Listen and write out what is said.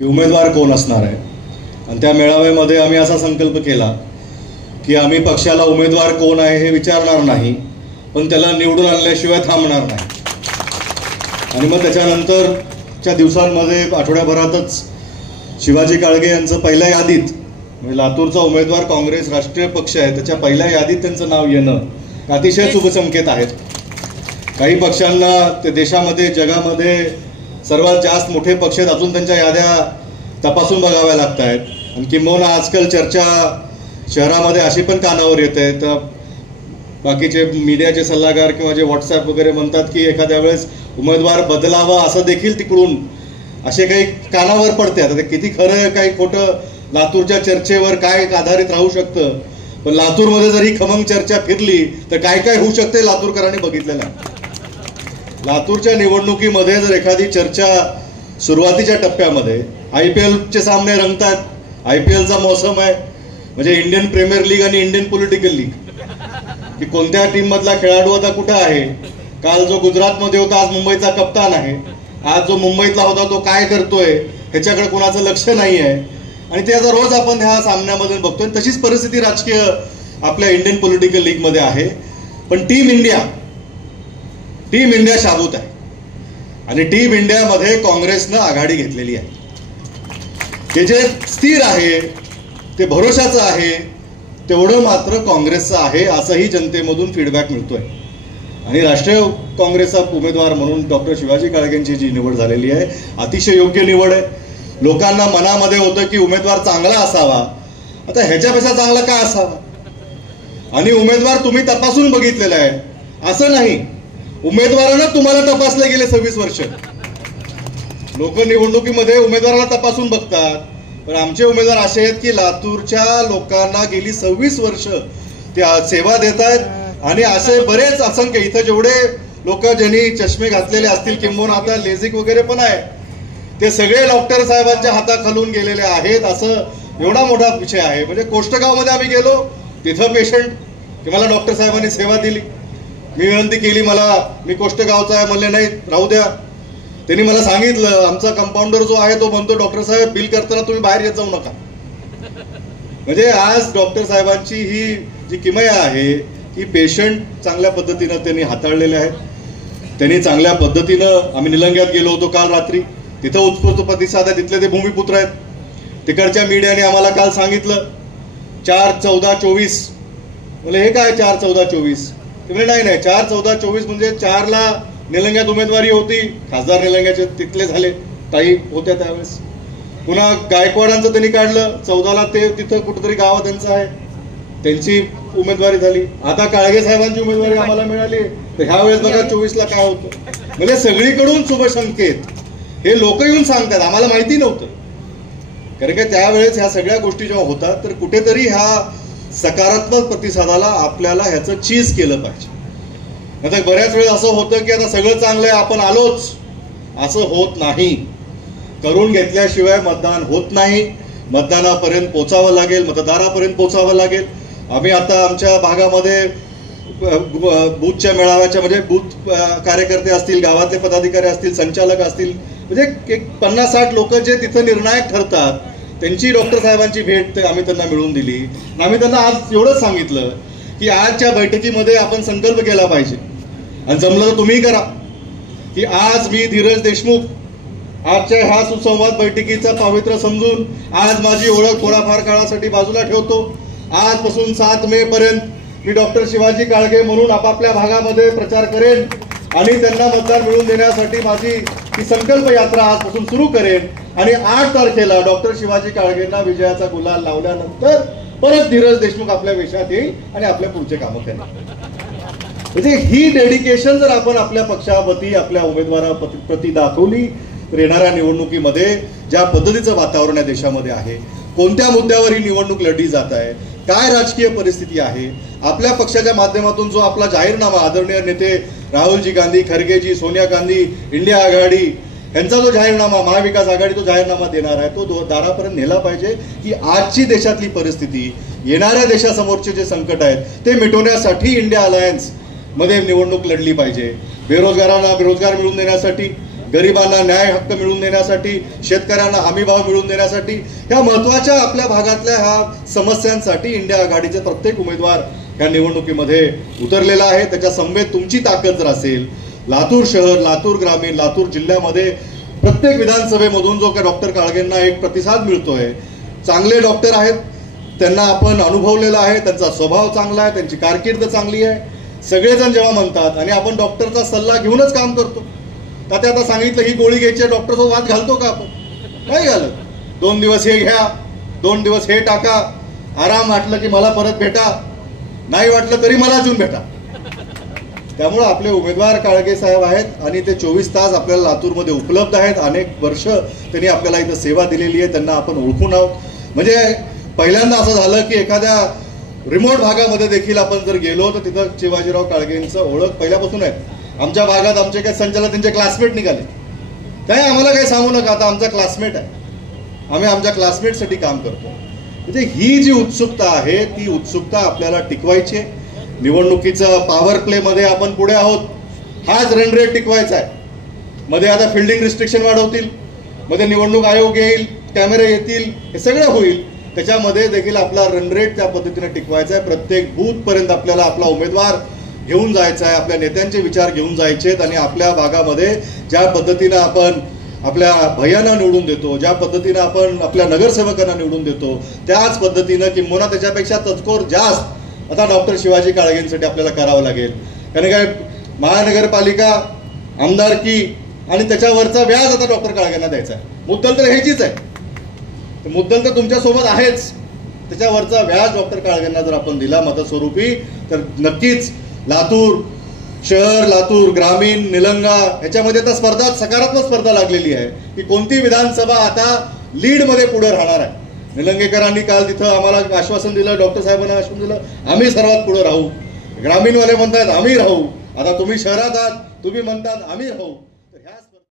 की उमेदवार कोण असणार आहे। आणि त्या मेळाव्यामध्ये आम्ही असा संकल्प केला की आम्ही पक्षाला उमेदवार कोण आहे हे विचारणार नाही, पण त्याला निवडून आणल्याशिवाय थांबणार नाही। आणि मग त्याच्यानंतरच्या दिवसांमध्ये आठवड्याभरातच शिवाजी काळगे यांचं पहिल्या यादीत, म्हणजे लातूरचा उमेदवार काँग्रेस राष्ट्रीय पक्ष आहे त्याच्या पहिल्या यादीत त्यांचं नाव येणं अतिशय शुभसंकेत आहेत। काही पक्षांना ते देशामध्ये जगामध्ये सर्वात जास्त मोठे पक्ष आहेत, अजून त्यांच्या याद्या तपासून बघाव्या लागत आहेत। आणि किंबहुना आजकाल चर्चा शहरामध्ये अशी पण कानावर येते, तर बाकीचे मीडियाचे सल्लागार किंवा जे व्हॉट्सॲप वगैरे म्हणतात की एखाद्या वेळेस उमेदवार बदलावा असं देखील तिकडून असे काही कानावर पडते। आता ते किती खरं काही खोटं लातूरच्या चर्चेवर काय आधारित राहू शकतं, पण लातूरमध्ये जर ही खमंग चर्चा फिरली तर काय काय होऊ शकते लातूरकरांनी बघितलेलं आहे। लातूरच्या निवडणुकीमध्ये जर एखादी चर्चा सुरुवातीच्या टप्प्यामध्ये IPLचे सामने रंगतात, IPLचा मौसम आहे, म्हणजे इंडियन प्रीमियर लीग आणि इंडियन पॉलिटिकल लीग, की कोणत्या टीम मधला खेळाडू आता कुठं आहे, काल जो गुजरातमध्ये होता आज मुंबईचा कप्तान आहे, आज जो मुंबईतला होता तो काय करतोय ह्याच्याकडे कोणाचं लक्ष नाही आहे। आणि ते आता रोज आपण ह्या सामन्यामध्ये बघतोय। तशीच परिस्थिती राजकीय आपल्या इंडियन पॉलिटिकल लीग मध्ये आहे। पण टीम इंडिया शाबूत आहे आणि टीम इंडियामध्ये काँग्रेसनं आघाडी घेतलेली आहे। ते जे स्थिर आहे, ते भरोशाचं आहे, तेवढं मात्र काँग्रेसचं आहे असंही जनतेमधून फीडबॅक मिळतोय। आणि राष्ट्रीय काँग्रेसचा उमेदवार म्हणून डॉक्टर शिवाजी काळगेंची जी निवड झालेली आहे अतिशय योग्य निवड आहे। लोकांना मनामध्ये होतं की उमेदवार चांगला असावा, आता ह्याच्यापेक्षा चांगला काय असावा। आणि उमेदवार तुम्ही तपासून बघितलेला आहे असं नाही, उमेदवारानं तुम्हाला तपासले गेले 26 वर्ष। लोक निवडणुकीमध्ये उमेदवाराला तपासून बघतात, पण आमचे उमेदवार असे आहेत की लातूरच्या लोकांना गेली 26 वर्ष ते सेवा देत आहेत। आणि असे बरेच असंख्य इथं जेवढे लोक ज्यांनी चष्मे घातलेले असतील किंबहुना आता लेझिक वगैरे पण आहे, ते सगळे डॉक्टर साहेबांच्या हाताखालून गेलेले आहेत। असं एवढा मोठा विषय आहे। म्हणजे कोष्टगावमध्ये आम्ही गेलो, तिथं पेशंट की मला डॉक्टर साहेबांनी सेवा दिली, मी विनंती केली मी कोष्टगावचा आहे, म्हणले नाही राहू द्या। त्यांनी मला सांगितलं, आमचा कंपाऊंडर जो आहे तो म्हणतो डॉक्टर साहेब बिल करताना तुम्ही बाहेर येत जाऊ नका। म्हणजे आज डॉक्टर साहेबांची ही जी किमया आहे की पेशंट चांगल्या पद्धतीनं त्यांनी हाताळलेले आहेत। त्यांनी चांगल्या पद्धतीनं, आम्ही निलंग्यात गेलो होतो काल रात्री, तिथं उत्स्फूर्त प्रतिसाद आहे, तिथले ते भूमिपुत्र आहेत। तिकडच्या मीडियाने आम्हाला काल सांगितलं 4-14-24, म्हणजे हे काय 4-14-24, म्हणजे नाही 4-14-24 म्हणजे 4ला निलंग्यात उमेदवारी होती, खासदार निलंग्याचे तिथले झाले, ताई होत्या त्यावेळेस। पुन्हा गायकवाडांचं त्यांनी काढलं, 14ला ते तिथं कुठेतरी गाव त्यांचं आहे, त्यांची उमेदवारी झाली। आता काळगे साहेबांची उमेदवारी आम्हाला मिळाली, तर ह्या वेळेस बघा 24ला काय होतं। म्हणजे सगळीकडून शुभ संकेत हे लोक येऊन सांगतात, आम्हाला माहिती नव्हतं। कारण की त्यावेळेस ह्या सगळ्या गोष्टी जेव्हा होतात तर कुठेतरी ह्या सकारात्मक प्रतिसादाला आपल्याला ह्याचं चीज केलं पाहिजे। आता बऱ्याच वेळेस असं होतं की आता सगळं चांगलं आहे आपण आलोच, असं होत नाही। करून घेतल्याशिवाय मतदान होत नाही, मतदानापर्यंत पोचावं लागेल, मतदारापर्यंत पोचावं लागेल। आम्ही आता आमच्या भागामध्ये बूथच्या मेळाव्याच्या, म्हणजे बूथ कार्यकर्ते असतील, गावातले पदाधिकारी असतील, संचालक असतील, म्हणजे 50-60 लोक जे तिथं निर्णायक ठरतात, त्यांची डॉक्टर साहेबांची भेट आम्ही त्यांना मिळवून दिली। आम्ही त्यांना आज एवढंच सांगितलं की आजच्या बैठकीमध्ये आपण संकल्प केला पाहिजे, आणि जमलं तर तुम्ही करा, की आज मी धीरज देशमुख आजच्या ह्या सुसंवाद बैठकीचा पावित्र्य समजून आज माझी ओळख थोड्याफार काळासाठी बाजूला ठेवतो। आजपासून 7 मे पर्यंत मी डॉक्टर शिवाजी काळगे म्हणून आपापल्या भागामध्ये प्रचार करेन आणि त्यांना मतदान मिळवून देण्यासाठी माझी ही संकल्प यात्रा आजपासून सुरू करेन। आणि 8 तारखेला डॉक्टर शिवाजी काळगेंना विजयाचा गुलाल लावल्यानंतर परत धीरज देशमुख आपल्या वेशात येईल आणि आपल्या पुढचे कामं करेल। म्हणजे ही डेडिकेशन जर आपण आपल्या पक्षाप्रती, आपल्या उमेदवाराप्रती दाखवली तर येणाऱ्या निवडणुकीमध्ये ज्या पद्धतीचं वातावरण या देशामध्ये आहे, कोणत्या मुद्द्यावर ही निवडणूक लढली जात आहे, काय राजकीय परिस्थिती आहे, आपल्या पक्षाच्या माध्यमातून जो आपला जाहीरनामा आदरणीय नेते राहुलजी गांधी, खरगेजी, सोनिया गांधी, इंडिया आघाडी यांचा जो जाहीरनामा, महाविकास आघाडी तो जाहीरनामा देणार आहे, तो दारापर्यंत नेला पाहिजे की आजची देशातली परिस्थिती, येणाऱ्या देशासमोरचे जे संकट आहेत ते मिटवण्यासाठी इंडिया अलायन्स मध्ये निवडणूक लढली पाहिजे। बेरोजगारांना रोजगार मिळवून देण्यासाठी, गरिबांना न्याय हक्क मिळवून देण्यासाठी, शेतकऱ्यांना हमीभाव मिळवून देण्यासाठी, ह्या महत्त्वाच्या आपल्या भागातल्या ह्या समस्यांसाठी इंडिया आघाडीचे प्रत्येक उमेदवार ह्या निवडणुकीमध्ये उतरलेला आहे. त्याच्या समवेत तुमची ताकद जर असेल, लातूर शहर, लातूर ग्रामीण, लातूर जिल्ह्यामध्ये प्रत्येक विधानसभेमधून जो काही डॉक्टर काळगेंना एक प्रतिसाद मिळतोय, चांगले डॉक्टर आहेत, त्यांना आपण अनुभवलेलं आहे, त्यांचा स्वभाव चांगला आहे, त्यांची कारकीर्द चांगली आहे. सगळेजण जेव्हा म्हणतात आणि आपण डॉक्टरचा सल्ला घेऊनच काम करतो, तर ते आता सांगितलं ही गोळी घ्यायची, डॉक्टरसोबत वाद घालतो का आपण? नाही घालत. 2 दिवस हे घ्या, 2 दिवस हे टाका, आराम वाटलं की मला परत भेटा, नाही वाटलं तरी मला अजून भेटा. त्यामुळे आपले उमेदवार काळगे साहेब आहेत आणि ते 24 तास आपल्याला लातूरमध्ये उपलब्ध आहेत. अनेक वर्ष त्यांनी आपल्याला इथं सेवा दिलेली आहे, त्यांना आपण ओळखून आहोत. म्हणजे पहिल्यांदा असं झालं की एखाद्या रिमोट भागामध्ये देखील आपण जर गेलो तर तिथं शिवाजीराव काळगेंचं ओळख पहिल्यापासून आहे. आमच्या भागात आमचे काही संचालक त्यांचे क्लासमेट निघाले, काय आम्हाला काही सांगू नका, आता आमचा क्लासमेट आहे, आम्ही आमच्या क्लासमेटसाठी काम करतो. म्हणजे ही जी उत्सुकता आहे ती उत्सुकता आपल्याला टिकवायची आहे. निवडणुकीचं पॉवर प्ले मध्ये आपण पुढे आहोत, हाच रन रेट टिकवायचा आहे. मध्ये आता फिल्डिंग रिस्ट्रिक्शन वाढवतील, मध्ये निवडणूक आयोग येईल, कॅमेरे येतील, हे सगळं होईल. त्याच्यामध्ये देखील आपला रन रेट त्या पद्धतीने टिकवायचा आहे. प्रत्येक बूथ पर्यंत आपल्याला आपला उमेदवार घेऊन जायचा आहे, आपल्या नेत्यांचे विचार घेऊन जायचे आहेत आणि आपल्या भागामध्ये ज्या पद्धतीनं आपण आपल्या भैयांना निवडून देतो, ज्या पद्धतीनं आपण आपल्या नगरसेवकांना निवडून देतो, त्याच पद्धतीनं किंबहुना त्याच्यापेक्षा तत्कोर जास्त आता डॉक्टर शिवाजी काळगेंसाठी आपल्याला करावं लागेल. कारण काय महानगरपालिका, आमदारकी आणि त्याच्यावरचा व्याज आता डॉक्टर काळगेंना द्यायचा आहे. मुद्दल तर ह्याचीच आहे, मुद्दल तर तुमच्यासोबत आहेच, त्याच्यावरचा व्याज डॉक्टर काळगेंना जर आपण दिला मतस्वरूपी तर नक्कीच लातूर शहर, लातूर ग्रामीण, निलंगा ह्याच्यामध्ये आता स्पर्धा, सकारात्मक स्पर्धा लागलेली आहे की कोणती विधानसभा आता लीडमध्ये पुढे राहणार आहे. निलंगेकरांनी काल तिथं आम्हाला आश्वासन दिलं, डॉक्टर साहेबांना आश्वासन दिलं, आम्ही सर्वात पुढे राहू. ग्रामीणवाले म्हणतात आम्ही राहू. आता तुम्ही शहरात आहात, तुम्ही म्हणतात आम्ही राहू. तर ह्या